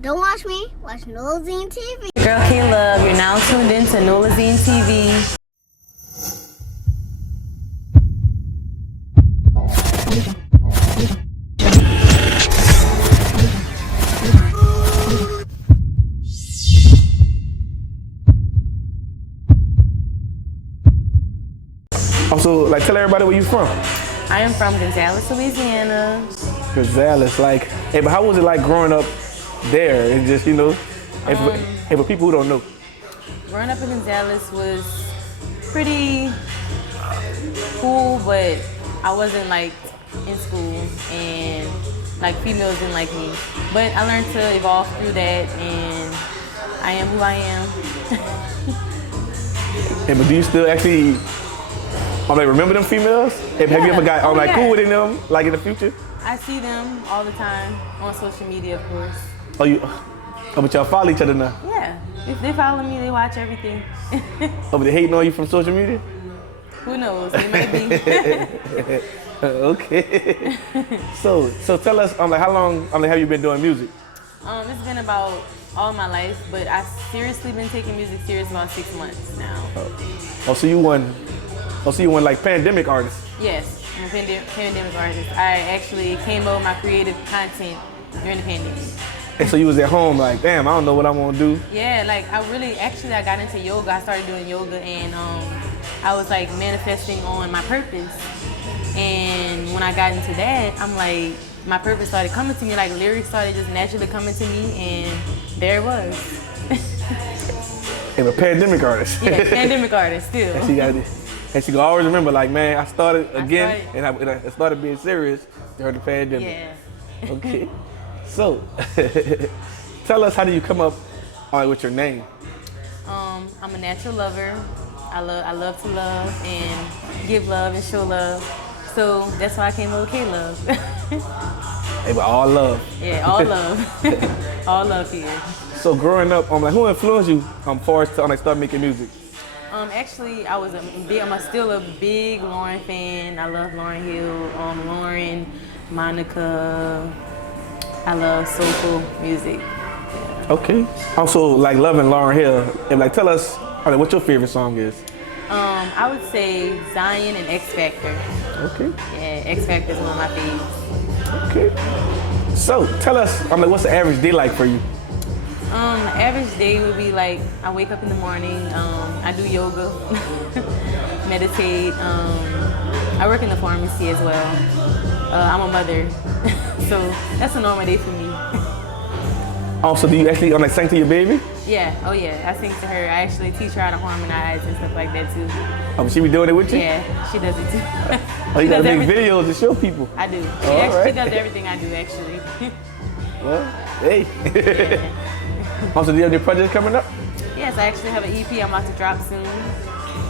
Don't watch me, watch Nolazine TV. Girl Kluv, you're now tuned in to Nolazine TV. Also, like, tell everybody where you from. I am from Gonzales, Louisiana. Gonzales, like, hey, but how was it like growing up there? And just, you know, hey, for people who don't know. Growing up in Gonzales was pretty cool, but I wasn't like in school and like females didn't like me. But I learned to evolve through that and I am who I am. Hey, but do you still actually, like, remember them females? Hey, have you ever got like cool with them, like in the future? I see them all the time on social media, of course. But y'all follow each other now? Yeah, if they follow me, they watch everything. But they hating on you from social media? Who knows, they might be. Okay. So tell us, like, how long have you been doing music? It's been about all my life, but I've seriously been taking music serious about 6 months now. So you won like pandemic artist? Yes, I'm a pandemic artist. I actually came up with my creative content during the pandemic. And so you was at home like, damn, I don't know what I want to do. Yeah, like I got into yoga. I started doing yoga and I was like manifesting on my purpose. And when I got into that, I'm like, my purpose started coming to me, like lyrics started just naturally coming to me and there it was. And a pandemic artist. Yeah, pandemic artist still. And she gonna always remember, like, man, I started again, and I started being serious during the pandemic. Yeah. Okay. So, tell us, how do you come up with your name? I'm a natural lover. I love to love and give love and show love. So that's why I came up with Kluv. Hey, but all love. Yeah, all love. All love here. So growing up, like, who influenced you far as to start making music? Actually, I'm still a big Lauren fan. I love Lauryn Hill, Lauren, Monica. I love soulful music. Yeah. Okay. Also, like, loving Lauryn Hill. And like, tell us, what your favorite song is? I would say Zion and X Factor. Okay. Yeah, X Factor is one of my favorites. Okay. So tell us, what's the average day like for you? The average day would be like, I wake up in the morning, I do yoga, meditate, I work in the pharmacy as well. I'm a mother, so that's a normal day for me. So do you actually sing to your baby? Yeah, oh yeah, I sing to her. I actually teach her how to harmonize and stuff like that too. She be doing it with you? Yeah, she does it too. You gotta make videos to show people. I do. She does everything I do, actually. Well, hey. Yeah. Also, do you have any projects coming up? Yes, I actually have an EP I'm about to drop soon,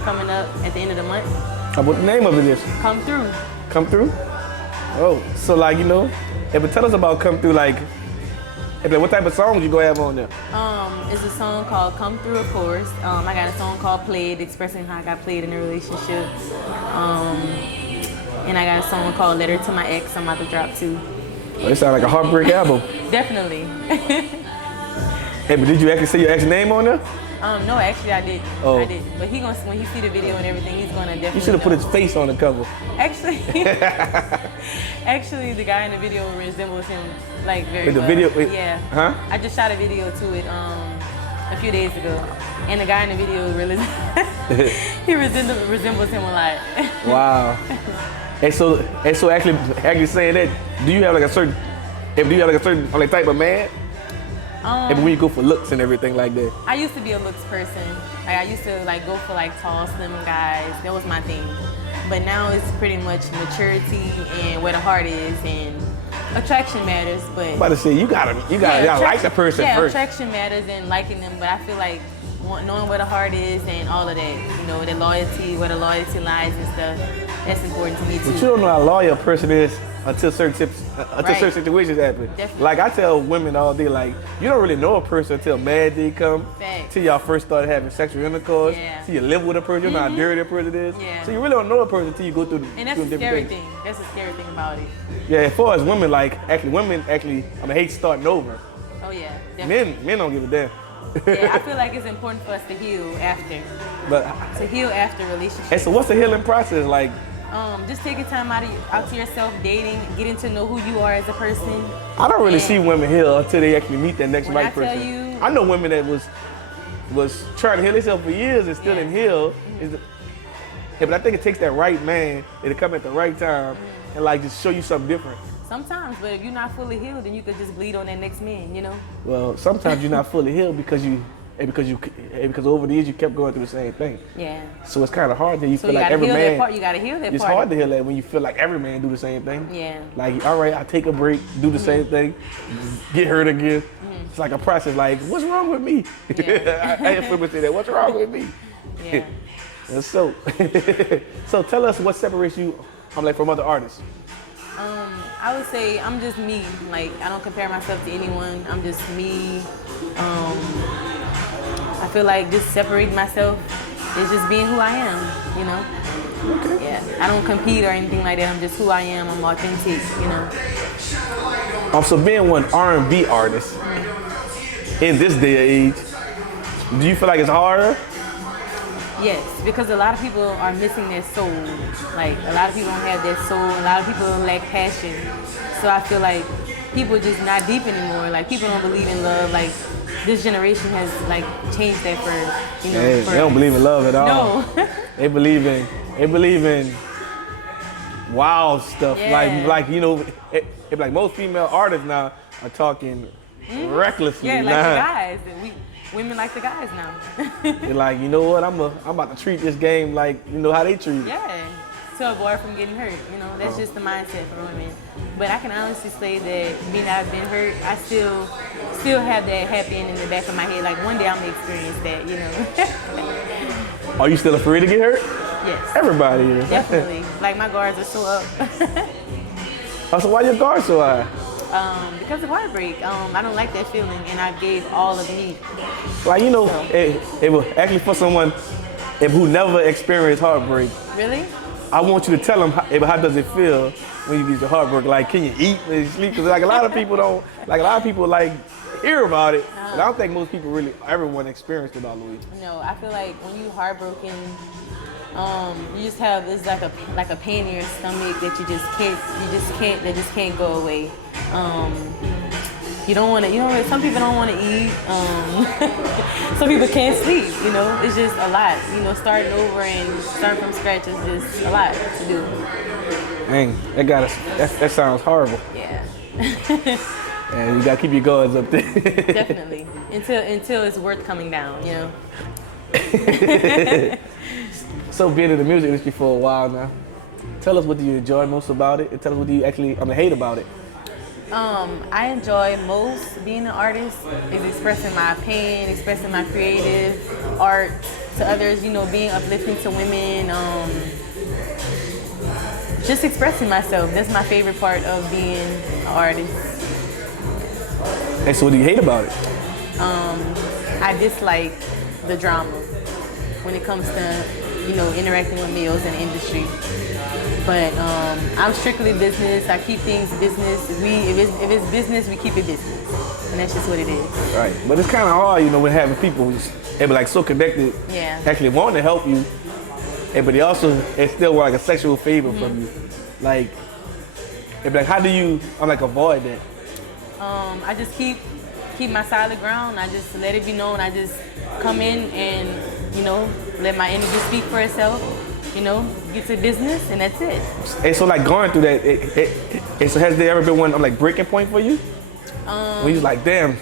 coming up at the end of the month. What the name of it is? Come Through. Come Through? Oh, so like, but tell us about Come Through, like what type of songs you gonna have on there? It's a song called Come Through, of course. I got a song called Played, expressing how I got played in a relationship. And I got a song called Letter to My Ex I'm about to drop too. Oh, it sounds like a heartbreak album. Definitely. Hey, but did you actually say your ex's name on there? No, actually I didn't. Oh. I didn't. But when he see the video and everything, he's gonna definitely. You should have put his face on the cover. Actually, the guy in the video resembles him like very In the well. video? Yeah. Huh? I just shot a video to it a few days ago, and the guy in the video really he resembles him a lot. Wow. And so actually saying that, do you have like a certain type of man? And when you go for looks and everything like that. I used to be a looks person. Like, I used to go for tall, slim guys. That was my thing. But now it's pretty much maturity and where the heart is, and attraction matters. But I'm about to say, you gotta like the person first. Yeah, attraction matters and liking them. But I feel like knowing where the heart is and all of that, the loyalty, where the loyalty lies and stuff, that's important to me too. But you don't know how loyal a person is until certain situations happen. Definitely. Like, I tell women all day, like, you don't really know a person until mad day come. Facts. Till y'all first started having sexual intercourse. Yeah. Till you live with a person, you know how dirty a person is. Yeah. So you really don't know a person until you go through And that's through the scary things. thing. That's the scary thing about it. Yeah, as far as women, women actually, I hate starting over. Oh yeah, definitely. Men don't give a damn. Yeah, I feel like it's important for us to heal after. But To heal after relationships. and so what's the healing process like? Just taking time out to yourself, dating, getting to know who you are as a person. I don't really And see women heal until they actually meet that next when right I tell person. you- I know women that was trying to heal themselves for years and still Yeah. didn't heal. Yeah, but I think it takes that right man to come at the right time and like just show you something different. Sometimes, but if you're not fully healed, then you could just bleed on that next man, you know? Well, sometimes you're not fully healed because over the years you kept going through the same thing. Yeah. So it's kind of hard that you So feel you like gotta every heal man. that part. You gotta heal that It's part. hard to heal that when you feel like every man do the same thing. Yeah. Like, all right, I take a break, do the same thing, get hurt again. It's like a process. Like, what's wrong with me? Yeah. I had women say that. What's wrong with me? Yeah. And so, so tell us what separates you, from other artists. I would say I'm just me. Like, I don't compare myself to anyone. I'm just me. I feel like just separating myself is just being who I am, you know? Okay. Yeah. I don't compete or anything like that. I'm just who I am. I'm authentic, you know? So being one R&B artist in this day and age, do you feel like it's harder? Yes, because a lot of people are missing their soul. Like, a lot of people don't have their soul. A lot of people lack passion. So I feel like people are just not deep anymore. Like, people don't believe in love. Like, this generation has, like, changed that for, you know. They don't believe in love at all. No. They believe in wild stuff. Yeah. Like you know, like most female artists now are talking recklessly. Yeah, like now. the guys. Women like the guys now. They're like, you know what? I'm about to treat this game like you know how they treat it. Yeah, to avoid from getting hurt. You know, that's just the mindset for women. But I can honestly say that being that I've been hurt, I still have that happy end in the back of my head. Like one day I'm gonna experience that. You know. Are you still afraid to get hurt? Yes. Everybody is. Definitely. Like my guards are so up. So why your guard so high? Because of heartbreak. I don't like that feeling, and I gave all of me. Like you know, it was actually for someone who never experienced heartbreak. Really? I want you to tell them how does it feel when you get your heartbreak. Like, can you eat and sleep? Because like a lot of people don't. Like a lot of people like hear about it, but I don't think most people everyone experienced it all the way. No, I feel like when you heartbroken, you just have this like a pain in your stomach that that just can't go away. You don't want to. Some people don't want to eat. Some people can't sleep. You know, it's just a lot. You know, starting over and starting from scratch is just a lot to do. Dang, that sounds horrible. Yeah. And you gotta keep your guards up there. Definitely. Until it's worth coming down. You know. So being in the music industry for a while now, tell us what do you enjoy most about it, and tell us what do you actually hate about it. I enjoy most being an artist is expressing my pain, expressing my creative art to others, you know, being uplifting to women, just expressing myself. That's my favorite part of being an artist. And so what do you hate about it? I dislike the drama when it comes to, you know, interacting with males in the industry. But I'm strictly business. I keep things business. If it's business, we keep it business, and that's just what it is. Right, but it's kind of hard, you know, when having people who's like so connected, Yeah. actually wanting to help you, but they still want like a sexual favor from you. Like, like how do you avoid that? I just keep my side of the ground. I just let it be known. I just come in and, you know, let my energy speak for itself. You know, get to business, and that's it. And so like going through that, so has there ever been one breaking point for you? When you like, damn,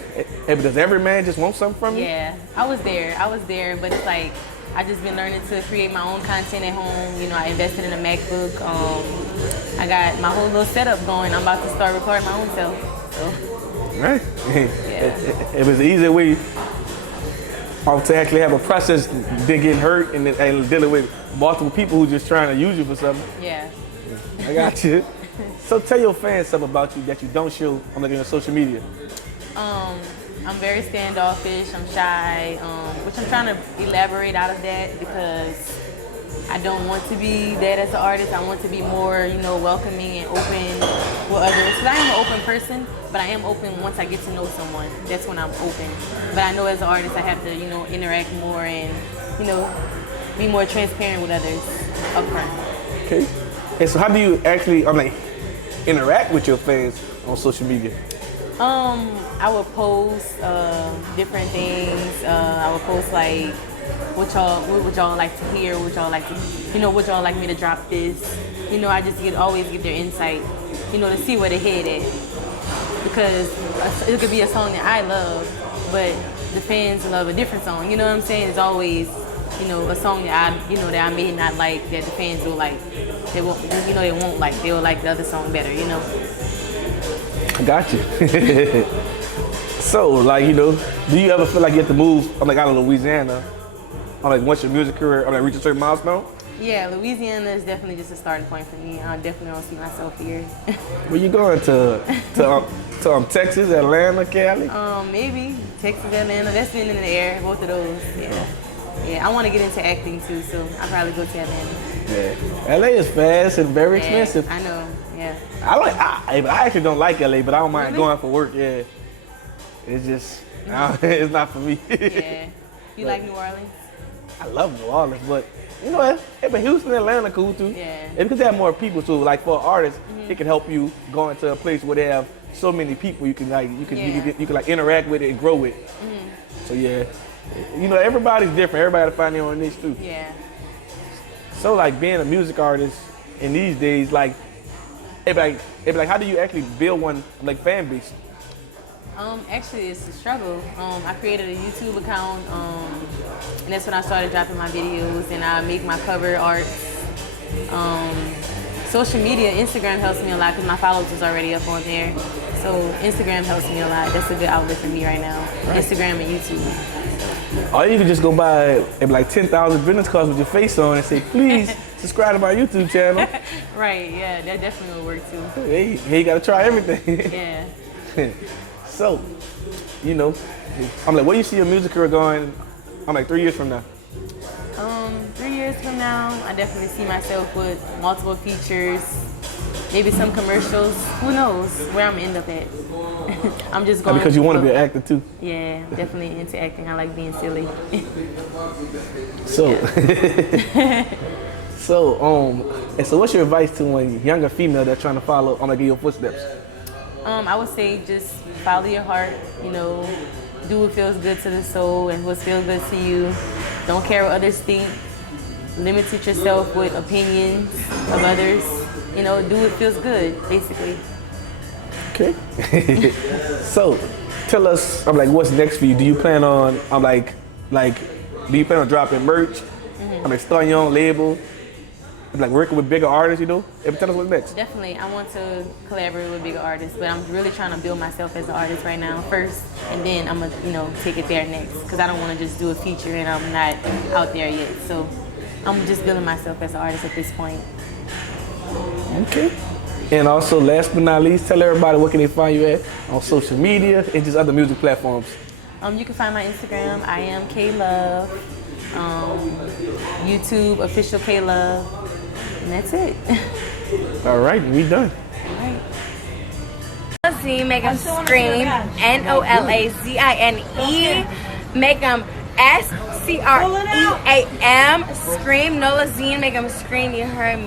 does every man just want something from you? Yeah, I was there, but it's like I just been learning to create my own content at home. You know, I invested in a MacBook. I got my whole little setup going. I'm about to start recording my own self. So. Right. Yeah. It was an easy way to actually have a process than getting hurt and dealing with multiple people who just trying to use you for something. Yeah. I got you. So tell your fans something about you that you don't show on social media. I'm very standoffish. I'm shy, which I'm trying to elaborate out of that because I don't want to be that as an artist. I want to be more, you know, welcoming and open with others. Because I am an open person, but I am open once I get to know someone. That's when I'm open. But I know as an artist, I have to, you know, interact more and, you know, be more transparent with others up front. Okay. And so how do you actually, interact with your fans on social media? I would post different things. I would post like what would y'all like to hear, what y'all like to, you know, would y'all like me to drop this? You know, I just always get their insight, you know, to see where they head at. Because it could be a song that I love, but the fans love a different song. You know what I'm saying? It's always, you know, a song that I may not like that the fans will like. They won't, you know, they won't like. They'll like the other song better, you know. I got you. So, like, you know, do you ever feel like you have to move, out of Louisiana, once your music career, reach a certain milestone? Yeah, Louisiana is definitely just a starting point for me. I definitely don't see myself here. Where you going to Texas, Atlanta, Cali? Maybe Texas, Atlanta. That's been in the air. Both of those. Yeah. Yeah. I want to get into acting too, so I'll probably go to Atlanta. Yeah. LA is fast and very expensive. I know. Yeah. I actually don't like LA, but I don't mind going for work. Yeah. It's just it's not for me. Yeah. You like New Orleans? I love New Orleans, but you know what? But Houston, Atlanta, cool too. Yeah. And because they have more people too. Like for artists, it can help you go into a place where they have so many people you can interact with it and grow with. So yeah, you know, everybody's different. Everybody find their own niche too. Yeah. So like being a music artist in these days, like how do you actually build one fan base? Actually, it's a struggle. I created a YouTube account, and that's when I started dropping my videos, and I make my cover art. Social media, Instagram helps me a lot because my followers is already up on there. So Instagram helps me a lot. That's a good outlet for me right now. Right. Instagram and YouTube. Or you can just go buy 10,000 business cards with your face on and say, please subscribe to my YouTube channel. Right, yeah, that definitely will work too. Hey, you gotta try everything. Yeah. So, you know, where do you see your music career going, 3 years from now? 3 years from now, I definitely see myself with multiple features, maybe some commercials. Who knows where I'm gonna end up at? I'm just going. Because you want to be an actor too. Yeah, definitely into acting. I like being silly. So, so what's your advice to a younger female that's trying to follow in your footsteps? I would say just follow your heart, you know, do what feels good to the soul and what feels good to you. Don't care what others think. Limit yourself with opinions of others. You know, do what feels good, basically. Okay. So, tell us, what's next for you? Do you plan on, do you plan on dropping merch? Starting your own label? Working with bigger artists, you know? Tell us what's next. Definitely. I want to collaborate with bigger artists, but I'm really trying to build myself as an artist right now first, and then I'm going to, take it there next, because I don't want to just do a feature and I'm not out there yet. So I'm just building myself as an artist at this point. Okay. And also, last but not least, tell everybody where can they find you at on social media and just other music platforms. You can find my Instagram, I am K-Love, YouTube, official K-Love, and that's it. All right, we done. All right. Nolazine, make them scream, Nolazine, make them SCREAM, scream, Nolazine, make them scream, you heard me.